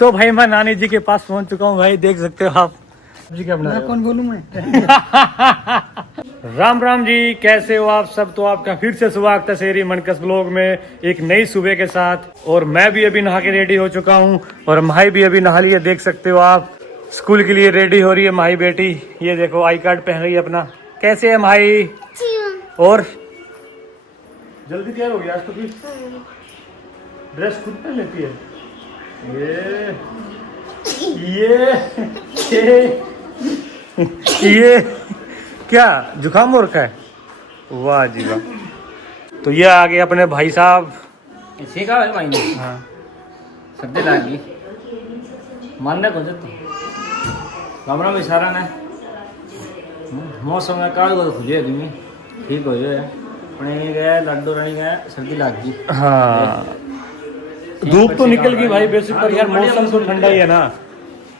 तो भाई मैं नानी जी के पास पहुंच चुका हूँ भाई, देख सकते हो आप जी। क्या बना कौन बोलूं मैं? राम राम जी, कैसे हो आप सब। तो आपका फिर से स्वागत है शेरी मनकस ब्लॉग में एक नई सुबह के साथ। और मैं भी अभी नहा के रेडी हो चुका हूँ और माही भी अभी नहा लिया, देख सकते हो आप। स्कूल के लिए रेडी हो रही है माही बेटी। ये देखो आई कार्ड पहन रही है अपना। कैसे है माही? और जल्दी तैयार हो गया आज तो। फिर ड्रेस खुद पहन लेती है। ये क्या जुकाम हो रखा है? वाह जी वाह। तो ये आ गए अपने भाई साहब। सीखा है भाई ने। हाँ सर्दी लागी मानने को जतो कमरा में इशारा ने मौसम में काल को खुजे तुम्हें ठीक हो जाए पण ये गया लड्डू रही गया सर्दी लागी। हाँ धूप तो निकल गई भाई बेसिक, पर यार मौसम तो ठंडा ही है ना।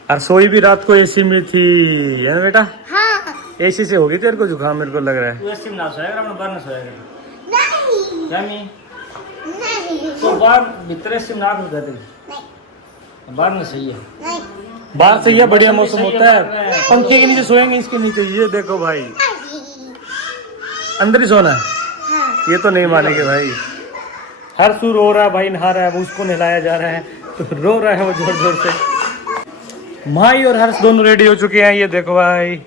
और सोई भी रात को एसी में थी, है ना बेटा? हाँ। एसी से होगी तेरे को जुकाम, मेरे को लग रहा है। तू एसी में ना सोएगा अपने बाहर ना सोएगा नहीं जानी नहीं तो बाहर भीतर एसी में ना हो जाते नहीं बाहर में सही है। नहीं बाहर से ये बढ़िया मौसम होता है, पंखे के नीचे सोएंगे, इसके नीचे। ये देखो भाई अंदर ही सोना है। हाँ। ये तो नहीं मानेंगे भाई। हर्षु रो रहा है भाई, नहा रहा है, वो उसको नहलाया जा रहा है तो रो रहा है वो जोर जोर से। माही और हर्ष दोनों रेडी हो चुके हैं, ये देखो भाई।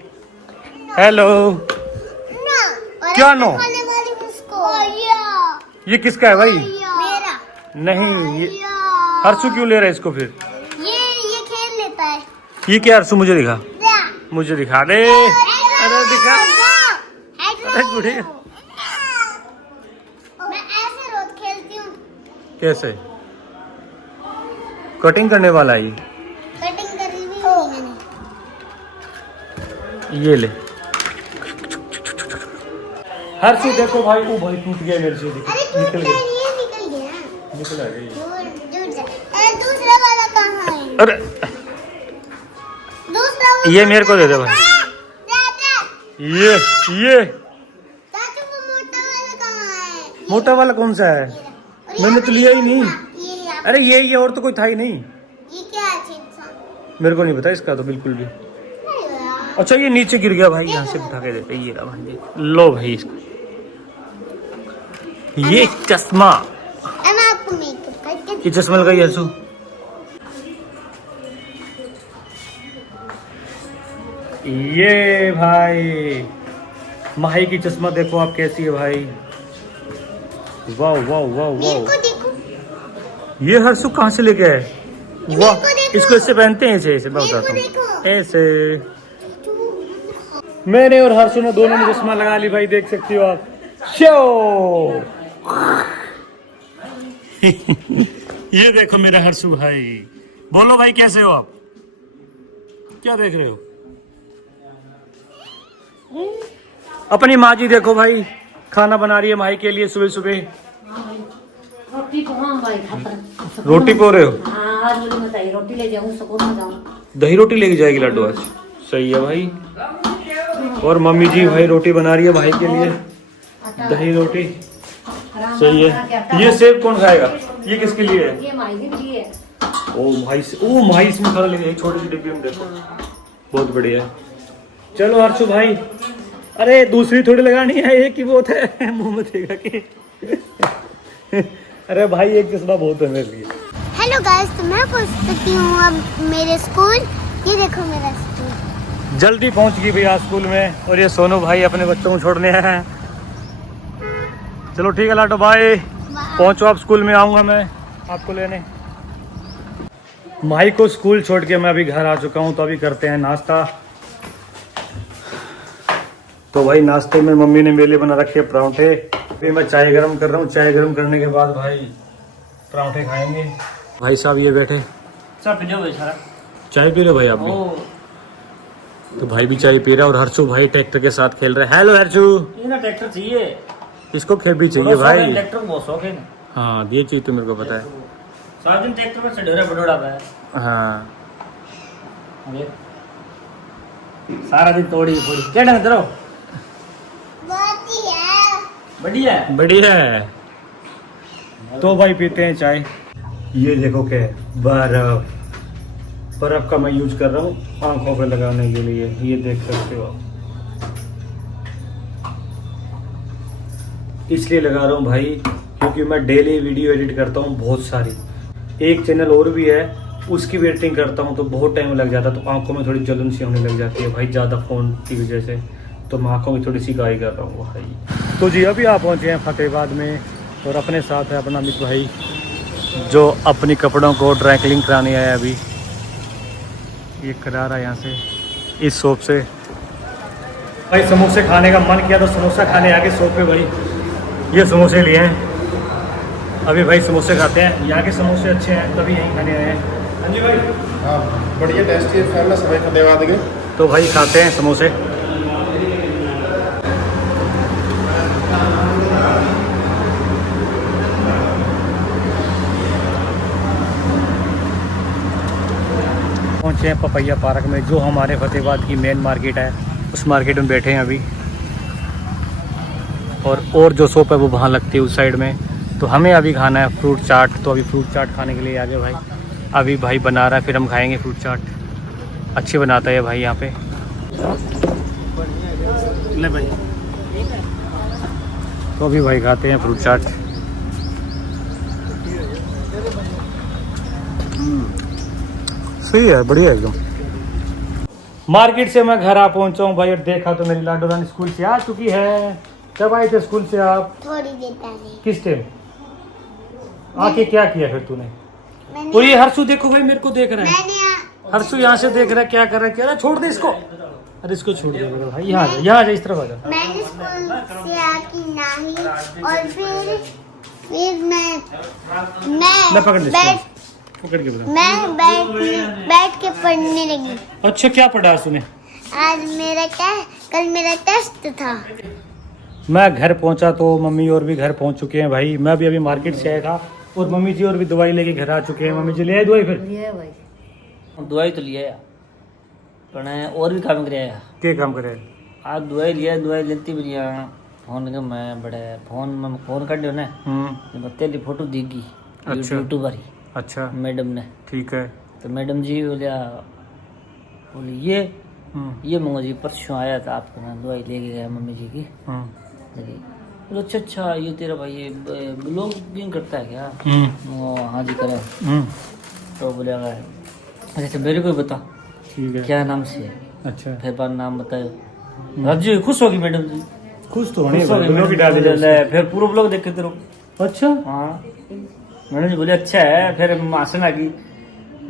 हेलो। ना और क्या अब नो? खाने वाली उसको ये किसका है भाई? मेरा नहीं ये हर्षु क्यों ले रहा है इसको फिर? ये खेल लेता है। ये क्या हर्षु? मुझे दिखा, क्या? मुझे दिखा दे। अरे दिखा। अरे गुड़िया मैं ऐसे रोज खेलती हूँ। कैसे? कटिंग करने वाला है ये। कटिंग करी भी नहीं मैंने। ये ले हर्षु देखो भाई। वो भाई टूट गया मेरे से, अरे निकल गया। ये निकल गया। निकल आ गई। जुड़ जा। दूसरा वाला कहाँ है? अरे दूसरा वाला ये मेरे को दे दे भाई। दादा ये चाचू वो मोटा वाला कहाँ है? मोटा वाला कौन सा है? और मैंने तो लिया ही नहीं। ये यहाँ अरे ये और तो कोई था ही नहीं। ये क्या है चिप्स? मेरे को नहीं पता इसका तो बिल्कुल भी। अच्छा ये नीचे गिर गया भाई, यहाँ से उठा के देते। ये रहा भाई, लो भाई इसका। ये चश्मा, मैं आपको मेकअप करके ये चश्मा लगाई हर्षु। ये भाई माही की चश्मा देखो आप कैसी है भाई। वाह वाह वाह मेरे वाह। को देखो। ये हर्षु कहाँ से लेके आए? वाह को देखो। इसको ऐसे पहनते हैं, ऐसे ऐसे मैं मेरे को बताता हूँ देखो। ऐसे। मैंने और हर्षु ने दोनों ने चश्मा लगा ली भाई, देख सकती हो आप। शो ये देखो मेरा हर्षु भाई। बोलो भाई कैसे हो आप? क्या देख रहे हो? अपनी माँ जी देखो भाई, खाना बना रही है माही के लिए सुबह सुबह। रोटी को हाँ भाई खाता। रोटी पो रहे हो? हाँ आज मुझे बताइए रोटी ले जाऊँ सुकून में जाऊँ। दही रोटी लेके जाएगी लड्डू आज। सही है भाई। और मम्मी जी भाई रोटी बना रही है भाई के लिए, दही रोटी। सही है। ये सेब कौन खाएगा? ये किसके लिए है? ये मायने के लिए है। ओ माही इसमें खा लेंगे, छोटी सी डिब्बी में देखो। बहुत बढ़िया। चलो हर्षु भाई। अरे दूसरी थोड़ी लगानी है, एक ही बहुत है मुंह में देगा के। अरे भाई एक चश्मा बहुत है मेरे लिए। हेलो गाइस, तो मैं पहुंच चुकी हूँ अब मेरे स्कूल। ये देखो मेरा स्कूल। जल्दी पहुंच गई भैया स्कूल में। और ये सोनू भाई अपने बच्चों को छोड़ने हैं। चलो ठीक है लाटो भाई, पहुंचो आप स्कूल में, आऊंगा मैं आपको लेने। माही को स्कूल छोड़ के मैं अभी घर आ चुका हूं, तो अभी करते हैं नाश्ता। तो भाई नाश्ते में मम्मी ने मेरे लिए बना रखे परांठे। अभी मैं चाय गरम कर रहा हूँ, चाय गरम करने के बाद भाई परांठे खाएंगे। भाई साहब ये बैठे सब पी लो भाई सारा चाय पी रहे भाई आप भी? तो भाई भी चाय पी रहा है और हर्षु भाई ट्रैक्टर के साथ खेल रहे हैं। हेलो हर्षु। ये ना ट्रैक्टर चाहिए, इसको खेल भी चाहिए भाई। ट्रैक्टर को बहुत शौक है ना। हाँ ये चीज तो मेरे को पता है। सारा दिन ट्रैक्टर में से ढोरा बडोड़ा है। हाँ अरे सारा दिन तोड़ी फोड़ी क्या ढंग करो। बढ़िया है। बढ़िया है। तो भाई पीते हैं चाय। ये देखो क्या है, बर्फ। बर्फ़ का मैं यूज कर रहा हूँ आंखों पे लगाने के लिए, ये देख सकते हो आप। इसलिए लगा रहा हूँ भाई क्योंकि मैं डेली वीडियो एडिट करता हूँ बहुत सारी। एक चैनल और भी है, उसकी भी एडिटिंग करता हूँ तो बहुत टाइम लग जाता है, तो आंखों में थोड़ी जलन सी होने लग जाती है भाई ज़्यादा फ़ोन की वजह से। तो मैं आंखों में थोड़ी सी गाय कर रहा हूँ भाई। तो जी अभी आप पहुँचे हैं फतेहाबाद में और अपने साथ है अपना अमित भाई जो अपनी कपड़ों को ड्राई क्लीन कराने आया अभी। ये करा रहा है यहाँ से इस शॉप से। भाई समोसे खाने का मन किया तो समोसा खाने आके शॉप पे भाई ये समोसे लिए हैं। अभी भाई समोसे खाते हैं, यहाँ के समोसे अच्छे हैं तभी यहीं खाने आए हैं। हाँ जी भाई। हाँ बढ़िया टेस्टी फेमस है फतेहाबाद के। तो भाई खाते हैं समोसे। पहुँचे हैं पपैया पार्क में जो हमारे फतेहाबाद की मेन मार्केट है, उस मार्केट में बैठे हैं अभी। और जो शॉप है वो वहाँ लगती है उस साइड में। तो हमें अभी खाना है फ्रूट चाट, तो अभी फ्रूट चाट खाने के लिए आ गए भाई। अभी भाई बना रहा है फिर हम खाएंगे फ्रूट चाट। अच्छे बनाता है भाई यहाँ पे। ले भाई। तो अभी भाई खाते हैं फ्रूट चाट। सही है, बढ़िया एकदम। मार्केट से मैं घर आ पहुंचा हूँ भाई और देखा तो मेरी लाडो रानी स्कूल से आ चुकी है। कब आए थे स्कूल से आप? थोड़ी देर पहले। किस टाइम आके क्या किया फिर तूने? मैंने और ये हर्षु देखो भाई मेरे को देख रहा है। मैंने हर्षु यहाँ से देख रहा है क्या कर रहा है, कह रहा है छोड़ दे इसको। अरे इसको छोड़ दे भाई, यहाँ आ जा, इस तरफ आ जा। मैंने स्कूल से आके नहाई और फिर ले पकड़ ले मैं पकड़ के बता। मैं बैठ के पढ़ने लगी। अच्छा क्या पढ़ा तूने? आज कल मेरा टेस्ट था। मैं घर पहुंचा तो मम्मी और भी घर पहुंच चुके हैं भाई। मैं भी अभी मार्केट से आया था और मम्मी जी और भी दवाई लेके घर आ चुके हैं। मम्मी जी ले आए दवाई फिर? दवाई तो लिया पर और भी काम कराया। क्या काम करे? आज दवाई लिया, दवाई लेती भी लिया। फोन के मैं बड़े फोन कर दियो ना, तेरी फोटो दिखी अच्छा। यूट्यूबर ही। अच्छा मैडम ने। ठीक है। तो मैडम जी बोली ये मंगो जी परसों आया था आपके ना, दवाई लेके गया मम्मी जी की। बोले अच्छा ये तेरा भाई ये ब्लॉगिंग करता है क्या? वो हाँ जी करा। तो बोले अच्छा मेरे को बता ठीक है क्या नाम से है? अच्छा फिर बार नाम बतायो। राजू खुश होगी मैडम जी। खुश तो होनी खुश होगी है, मैडम डाल जी। दे ले, फिर पूरा ब्लॉग देख के तेरे को। अच्छा हाँ मैडम जी बोले अच्छा है। फिर हंसने लगी,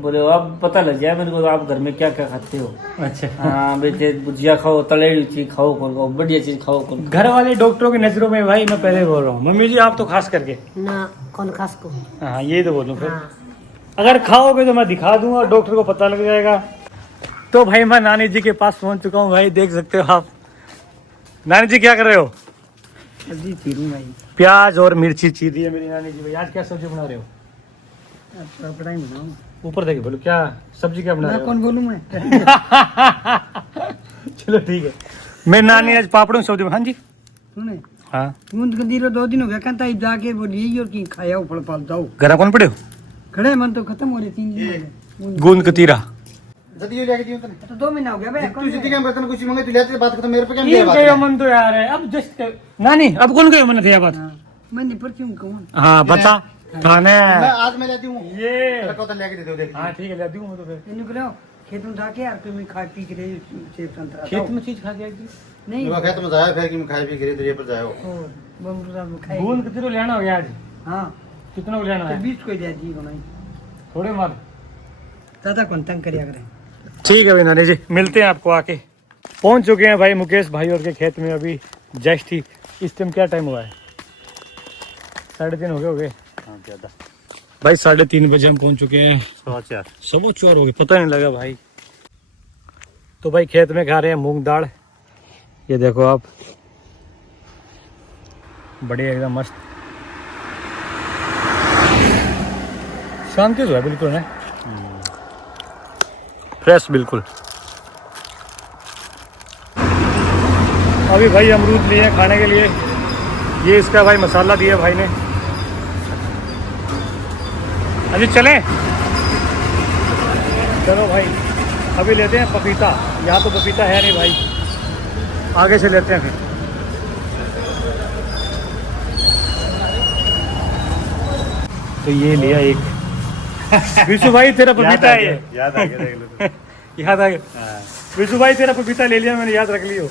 बोले अब पता लग जाए मेरे को आप घर में क्या क्या खाते हो। अच्छा। हाँ बेटे भुजिया खाओ, तलेली चीज खाओ, कौन बढ़िया चीज खाओ कौन। घर वाले डॉक्टरों की नजरों में भाई मैं पहले बोल रहा हूँ, मम्मी जी आप तो खास करके। ना कौन खास को? हाँ ये तो बोलूँ फिर। हाँ। अगर खाओगे तो मैं दिखा दूंगा, डॉक्टर को पता लग जाएगा। तो भाई मैं नानी जी के पास पहुंच चुका हूँ भाई, देख सकते हो आप। नानी जी क्या कर रहे हो? सब्जी चीरू भाई। प्याज और मिर्ची चीर रही है मेरी नानी जी। भाई आज क्या सब्जी बना रहे हो? पढ़ाई बनाओ। ऊपर देखिए बोलो क्या सब्जी क्या बना रहे हो? कौन बोलूं मैं? चलो ठीक है। मेरी नानी आज पापड़ों की सब्जी। हाँ जी सुने हाँ। गूंद कदीरो 2 दिन हो गया कहता है जाके बोली और की खाया ऊपर पाल जाओ घर कौन पड़े हो? खड़े मन तो खत्म हो रहे 3 दिन हो गए। गूंद कतीरा जल्दी लेके दियो तने। तो 2 महीना हो गया बे तू जितनी क्या बर्तन कुछ मांगे तू लेते बात खत्म, मेरे पे क्या ये बात गयो मन तो यार है। अब जस्ट नानी अब कौन गयो मन थे बात? मैं नहीं पर क्यों कहूं। हाँ बता थाने मैं आज मैं लेती हूं। ये तेरा कोता लेके दे दो देख। हाँ ठीक है ले दूंगा तो फिर। इन्हें करो खेत में जाके यार तुम्हें खा पी के रहे सेब संतरा खेत में चीज खा के आई थी। नहीं मैं खेत में जाया फिर कि मैं खाई पी गिरे दरिया पर जाओ। और बमरूदा में खाए। गूंद कितने लेना हो गया आज? हां कितना को लेना तो है? 20 को दे दी बनाई थोड़े मत। ज्यादा कौन तंग करिया करे। ठीक है भाई नानी जी मिलते हैं आपको आके। पहुंच चुके हैं भाई मुकेश भाई और के खेत में अभी जस्ट ही। इस टाइम क्या टाइम हुआ है? 3:30 हो गए। हां ज्यादा भाई 3:30 बजे हम पहुंच चुके हैं। 4:15 हो गए, पता नहीं लगा भाई। तो भाई खेत में खा रहे हैं मूंग दाल। ये देखो आप बढ़िया एकदम मस्त शांति जो है बिल्कुल है, फ्रेश बिल्कुल। अभी भाई अमरूद लिए हैं खाने के लिए। ये इसका भाई मसाला दिया भाई ने। अभी चलें चलो भाई अभी लेते हैं पपीता। यहाँ तो पपीता है नहीं भाई, आगे से लेते हैं फिर। तो ये लिया एक। विशु भाई तेरा पपीता है ये। याद आ गया देख लो तो। याद आ गया। विशु भाई तेरा पपीता ले लिया मैंने, याद रख लियो।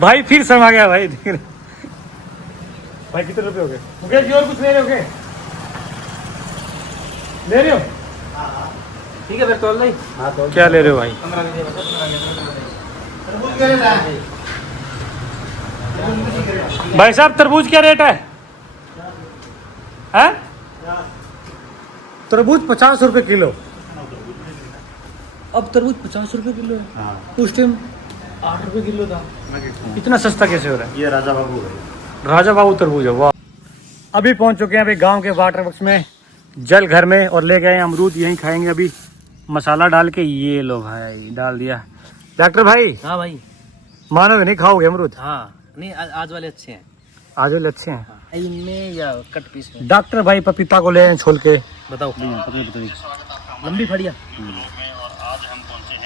भाई फिर समा गया भाई। भाई कितने रुपए हो गए मुकेश जी? और कुछ ले रहे हो क्या? ले रहे हो? ठीक है फिर तोल लो। हाँ तो क्या ले रहे हो भाई? तरबूज क्या रेट है? भाई साहब तरबूज क्या रेट है? हैं? तरबूज 50 रुपए किलो। अब तरबूज 50 रुपए किलो है। हाँ उस टाइम 8 रुपए किलो था। इतना सस्ता कैसे हो रहा है? ये राजा बाबू है। राजा बाबू तरबूज है, वाह। अभी पहुंच चुके हैं अभी गांव के वाटर वर्क्स में, जल घर में, और ले गए अमरूद, यहीं खाएंगे अभी मसाला डाल के। ये लो भाई डाल दिया। डॉक्टर भाई हाँ भाई। मानो नहीं खाओगे अमरूद? हाँ नहीं आज वाले अच्छे हैं। आज वाले अच्छे हैं। इनमें या कट पीस में? डॉक्टर भाई पपीता को ले आए छोल के। बताओ। लंबी फड़िया।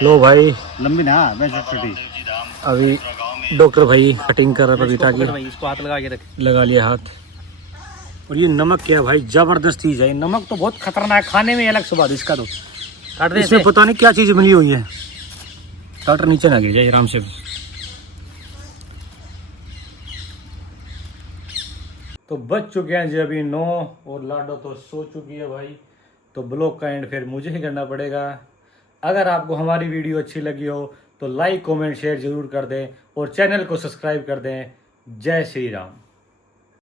लो भाई लंबी ना मैं छोटी। अभी डॉक्टर भाई कटिंग कर रहा पपीता की। भाई इसको हाथ लगा के रख। लगा लिया हाथ। और ये नमक क्या भाई, जबरदस्त चीज है। नमक तो बहुत खतरनाक है, खाने में अलग स्वाद इसका। तो काट दे इसमें पता नहीं क्या चीज बनी हुई है। डॉक्टर नीचे ना गिर जाए आराम से। तो बज चुके हैं जी अभी 9, और लाडो तो सो चुकी है भाई। तो ब्लॉग का एंड फिर मुझे ही करना पड़ेगा। अगर आपको हमारी वीडियो अच्छी लगी हो तो लाइक कमेंट शेयर जरूर कर दें, और चैनल को सब्सक्राइब कर दें। जय श्री राम।